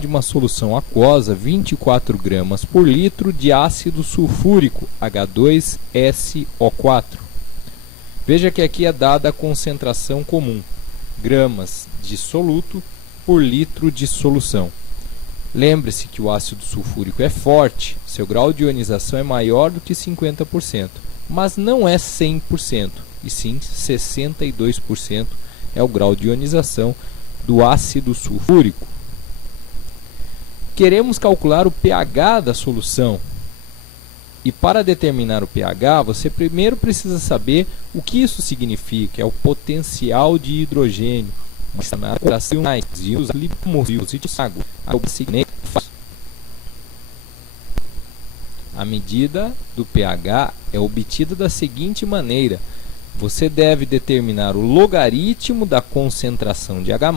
de uma solução aquosa 24 gramas por litro de ácido sulfúrico H2SO4. Veja que aqui é dada a concentração comum, gramas de soluto por litro de solução. Lembre-se que o ácido sulfúrico é forte, seu grau de ionização é maior do que 50%, mas não é 100%, e sim 62% é o grau de ionização do ácido sulfúrico. Queremos calcular o pH da solução. E para determinar o pH, você primeiro precisa saber o que isso significa, é o potencial de hidrogênio. A medida do pH é obtida da seguinte maneira: você deve determinar o logaritmo da concentração de H+,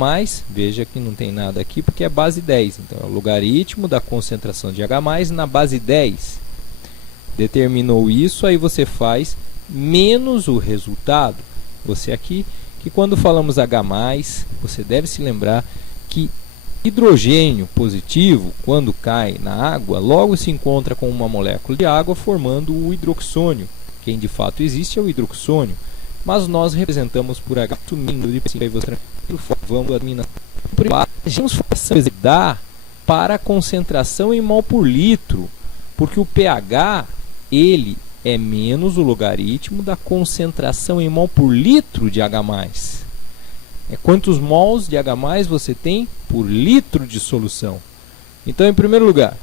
veja que não tem nada aqui porque é base 10, então é o logaritmo da concentração de H+, na base 10. Determinou isso, aí você faz menos o resultado. Você aqui, que quando falamos H+, você deve se lembrar que hidrogênio positivo, quando cai na água, logo se encontra com uma molécula de água formando o hidroxônio. Quem de fato existe é o hidroxônio, mas nós representamos por H sumindo de vamos dar para a concentração em mol por litro, porque o pH ele é menos o logaritmo da concentração em mol por litro de H+. É quantos mols de H+ você tem por litro de solução. Então, em primeiro lugar,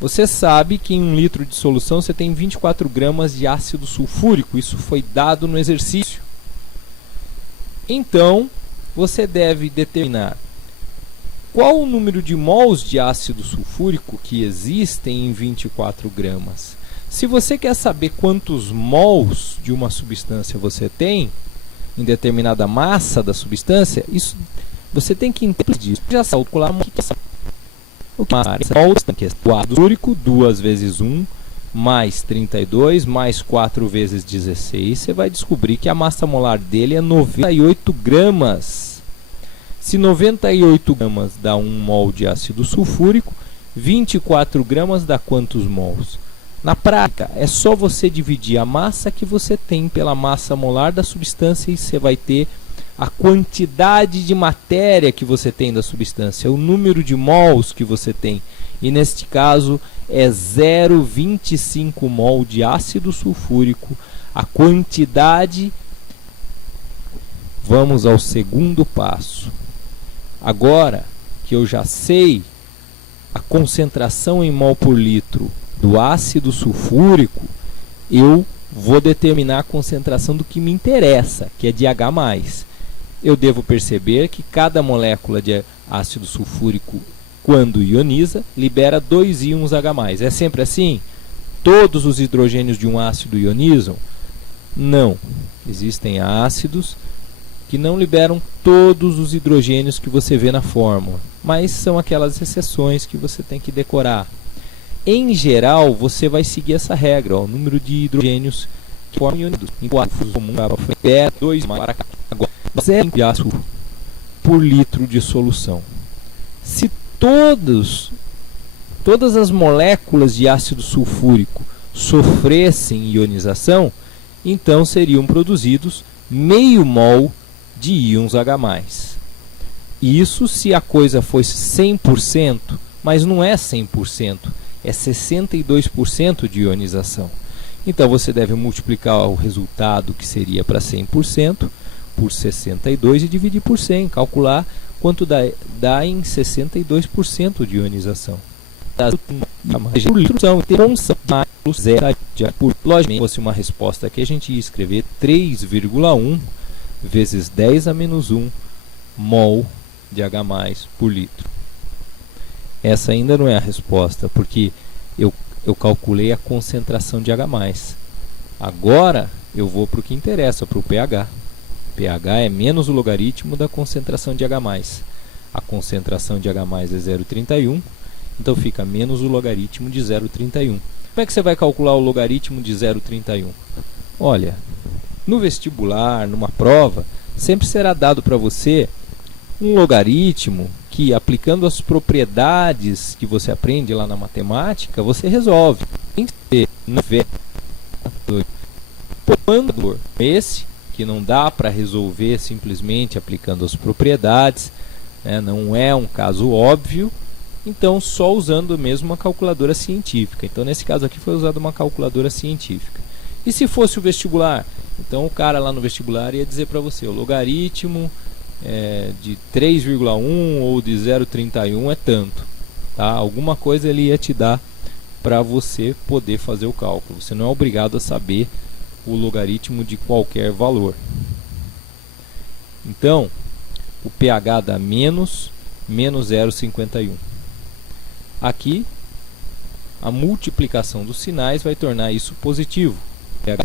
você sabe que em 1 litro de solução você tem 24 gramas de ácido sulfúrico. Isso foi dado no exercício. Então, você deve determinar qual o número de mols de ácido sulfúrico que existem em 24 gramas. Se você quer saber quantos mols de uma substância você tem em determinada massa da substância, isso você tem que entender disso. Já calcular o que é o ácido sulfúrico, 2 vezes 1, mais 32, mais 4 vezes 16, você vai descobrir que a massa molar dele é 98 gramas. Se 98 gramas dá 1 mol de ácido sulfúrico, 24 gramas dá quantos mols? Na prática, é só você dividir a massa que você tem pela massa molar da substância e você vai ter a quantidade de matéria que você tem da substância, o número de mols que você tem. E neste caso é 0,25 mol de ácido sulfúrico, a quantidade. Vamos ao segundo passo. Agora que eu já sei a concentração em mol por litro do ácido sulfúrico, eu vou determinar a concentração do que me interessa, que é de H+. Eu devo perceber que cada molécula de ácido sulfúrico, quando ioniza, libera 2 íons H+. É sempre assim? Todos os hidrogênios de um ácido ionizam? Não. Existem ácidos que não liberam todos os hidrogênios que você vê na fórmula, mas são aquelas exceções que você tem que decorar. Em geral, você vai seguir essa regra, o número de hidrogênios que formam ionidos. Enquanto comum é 2 para agora 0 de ácido por litro de solução. Se todas as moléculas de ácido sulfúrico sofressem ionização, então seriam produzidos meio mol de íons H+. Isso se a coisa fosse 100%, mas não é 100%. É 62% de ionização. Então, você deve multiplicar o resultado, que seria para 100%, por 62 e dividir por 100. Calcular quanto dá em 62% de ionização. Logicamente, se fosse uma resposta aqui, a gente ia escrever 3,1 vezes 10 a menos 1 mol de H+ por litro. Essa ainda não é a resposta, porque eu calculei a concentração de H+. Agora eu vou para o que interessa, para o pH. pH é menos o logaritmo da concentração de H+. A concentração de H+ é 0,31, então fica menos o logaritmo de 0,31. Como é que você vai calcular o logaritmo de 0,31? Olha, no vestibular, numa prova, sempre será dado para você Um logaritmo que, aplicando as propriedades que você aprende lá na matemática, você resolve. Tem que ter esse, que não dá para resolver simplesmente aplicando as propriedades, né? Não é um caso óbvio, então só usando mesmo uma calculadora científica. Então nesse caso aqui foi usada uma calculadora científica. E se fosse o vestibular? Então o cara lá no vestibular ia dizer para você, o logaritmo de 3,1 ou de 0,31 é tanto, tá? Alguma coisa ele ia te dar para você poder fazer o cálculo. Você não é obrigado a saber o logaritmo de qualquer valor. Então, o pH dá menos 0,51. Aqui, a multiplicação dos sinais vai tornar isso positivo. pH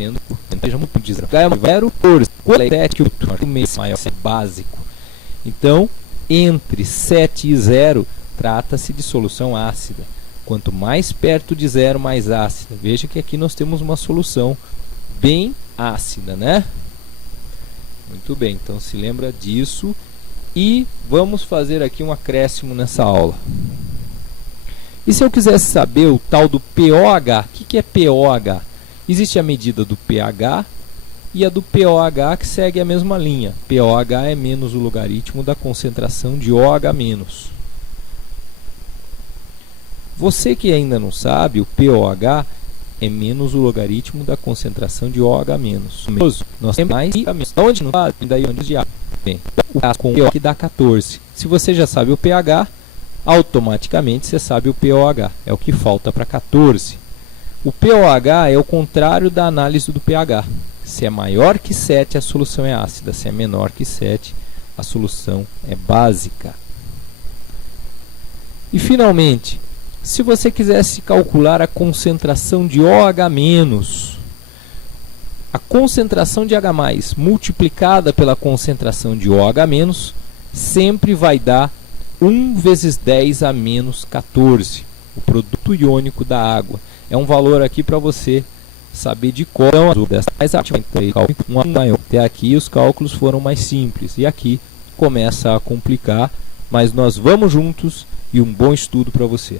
sendo básico. Então, entre 7 e 0, trata-se de solução ácida. Quanto mais perto de zero, mais ácida. Veja que aqui nós temos uma solução bem ácida, né? Muito bem, então se lembra disso. E vamos fazer aqui um acréscimo nessa aula. E se eu quisesse saber o tal do pOH? O que é pOH? Existe a medida do pH e a do pOH que segue a mesma linha. pOH é menos o logaritmo da concentração de OH-. Você que ainda não sabe, o pOH é menos o logaritmo da concentração de OH-. Nós temos mais onde não sabe, daí onde de água. Bem, o com pH que dá 14. Se você já sabe o pH, automaticamente você sabe o pOH. É o que falta para 14. O pOH é o contrário da análise do pH. Se é maior que 7, a solução é ácida. Se é menor que 7, a solução é básica. E finalmente, se você quisesse calcular a concentração de OH-, a concentração de H+, multiplicada pela concentração de OH-, sempre vai dar 1 vezes 10 a menos 14, o produto iônico da água. É um valor aqui para você saber de cor. Até aqui os cálculos foram mais simples, e aqui começa a complicar, mas nós vamos juntos e um bom estudo para você.